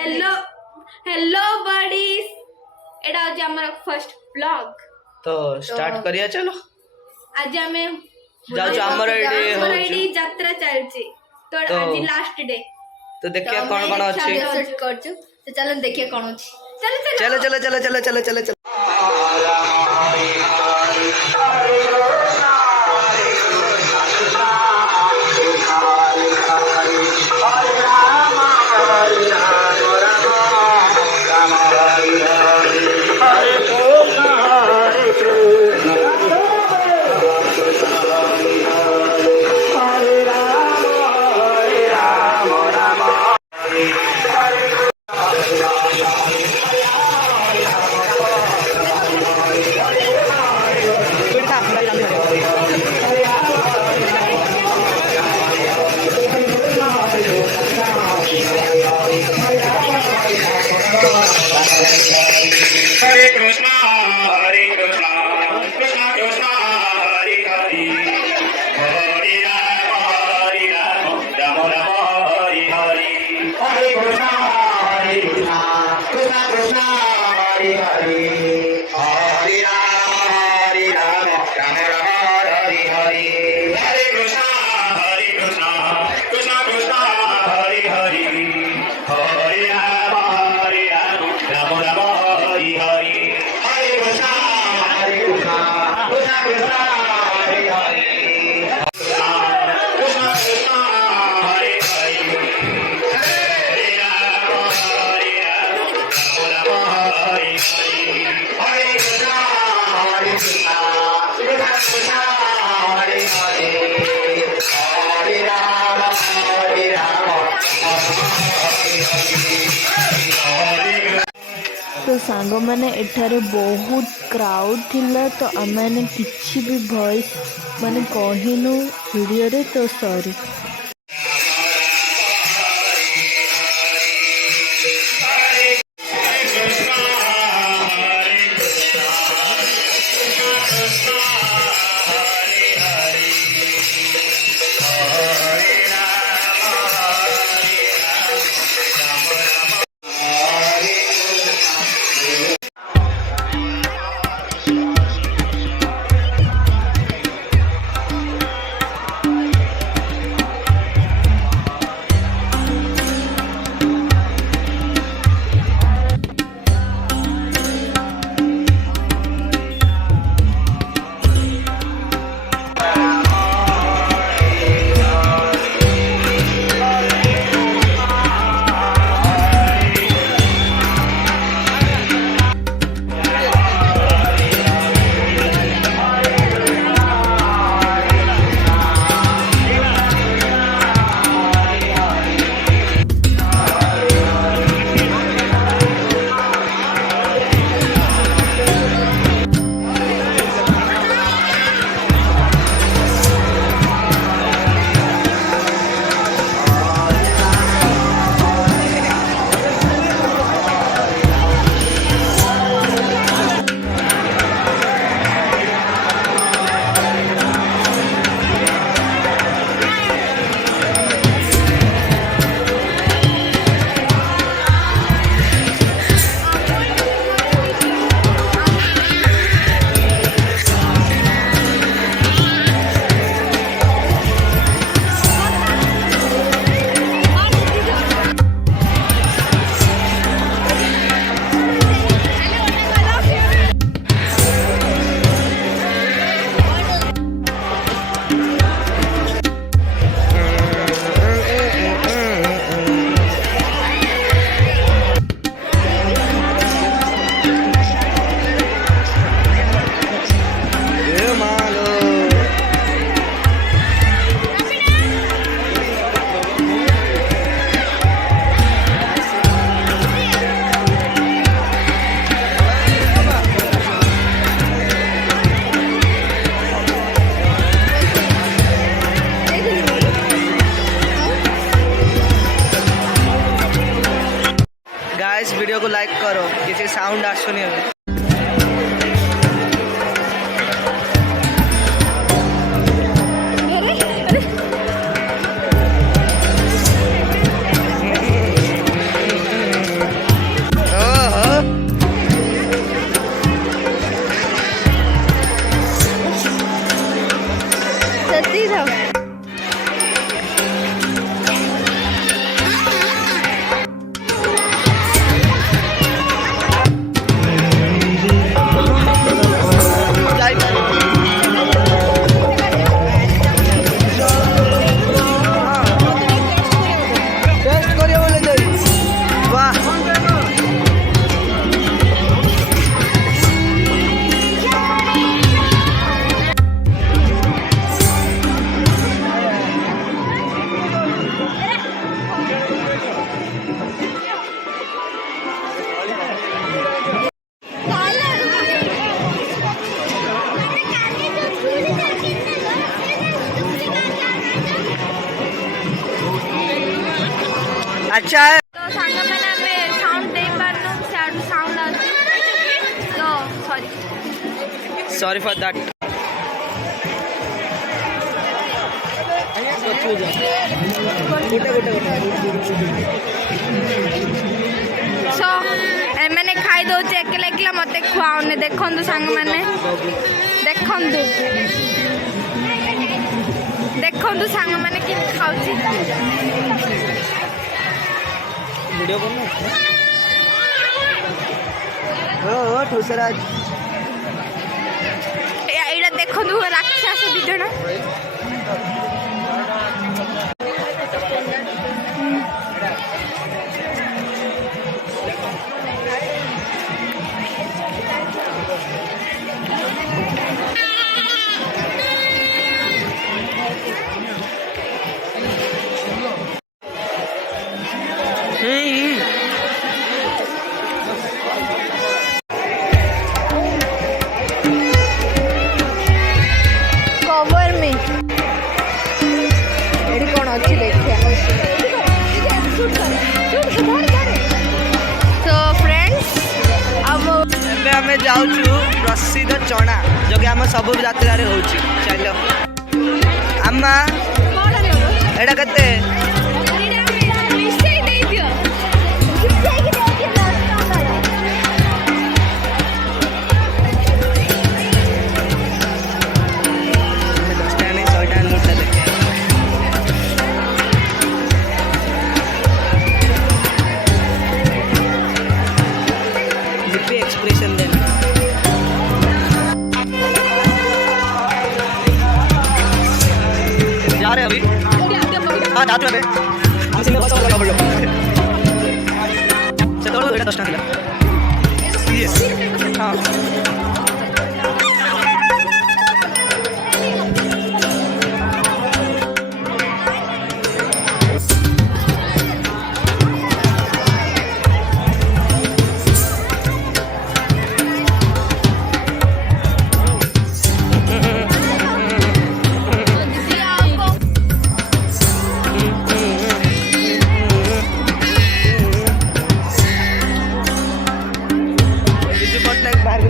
Hello hello buddies एटा आज हमर first vlog तो स्टार्ट करिया चलो आज हमें जाऊ हमर एडी जत्रा चलची तो आज लास्ट डे तो देखिए कौन कौन अछि शूट करछु तो चलो देखिए कौन अछि चलो चलो चलो चलो चलो चलो चलो Hare Krishna, Krishna Krishna, Hare Hare, Hare Rama, Rama Rama, Hare Hare. Hare Krishna, Krishna Krishna, Hare Hare, Hare Rama, Rama Rama, Hare Hare. Hare Krishna, Krishna Krishna, Hare Hare, Hare Rama, Rama Rama, Hare Hare. Hare Krishna, Krishna Krishna, Hare Hare, Krishna Krishna, Hare Hare, Hare Rama, Rama Rama, Hare Hare. Hare Krishna, Krishna Krishna, Hare Hare, Hare Rama, तो सांग मैंने एठारे बहुत crowd थिला तो आम किसी भी वॉइस माने कहिनु वीडियो रे तो सॉरी गाइस वीडियो को लाइक करो किसी साउंड आसुनी अभी अच्छा है। तो सांग मैंने हमें साउंड दे पारनो सियाडू साउंड आसी तो सॉरी सॉरी फॉर दैट। सो मैंने खाई दौचे एकला एकला मत खुआने देखु सांग मैंने देखु देखु सांग मैंने कि खाऊची वीडियो करना ओ ठुसराज एटा देखु राक्षस दी जण कवर में एडी कौन अच्छी देखिए तो फ्रेंड्स अब ଏବେ ଆମେ ଯାଉଛୁ ପ୍ରସିଦ୍ଧ ଚଣା ଯୋଉକି ଆମ ସବୁ ଯାତ୍ରାରେ ହଉଛି। ଚାଲ ଆମା ଏଇଟା କେତେ? एक्सप्रेशन देना जा रहे अभी। हाँ जाते हैं हम सिंगल बस लगा बोलो चलो बेटा 10 टका यस हाँ बाहर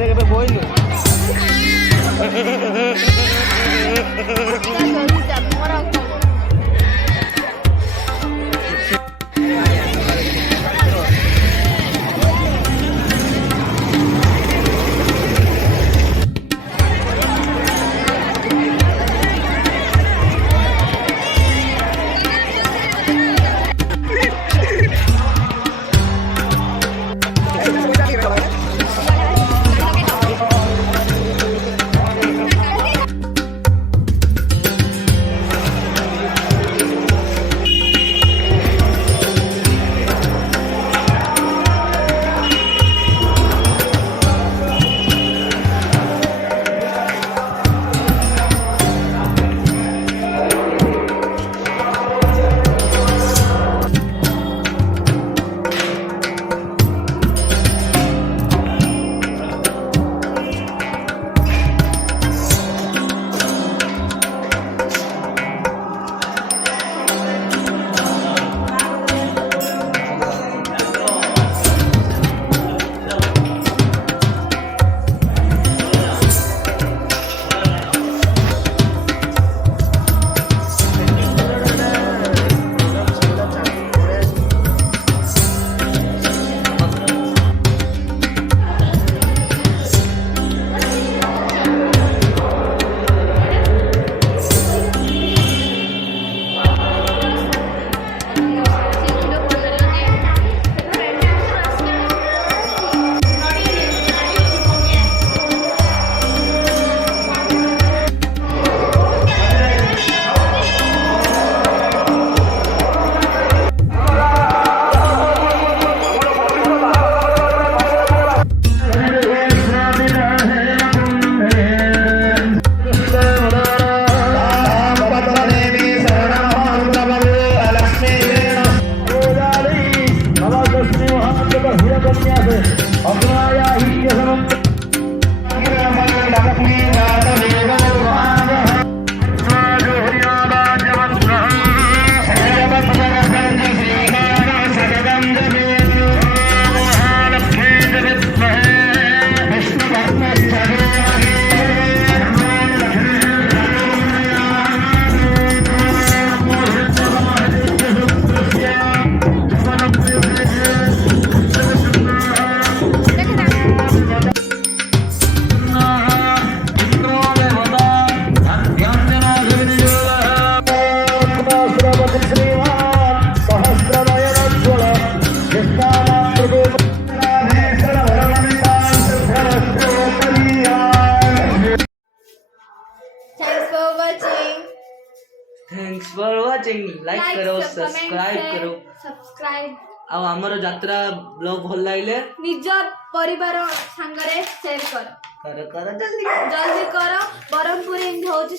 सब्सक्राइब करो सब्सक्राइब आ हमर यात्रा ब्लॉग भल लागले निज परिवार संगरे शेयर कर कर जल्दी जल्दी कर ब्रह्मपुरी होची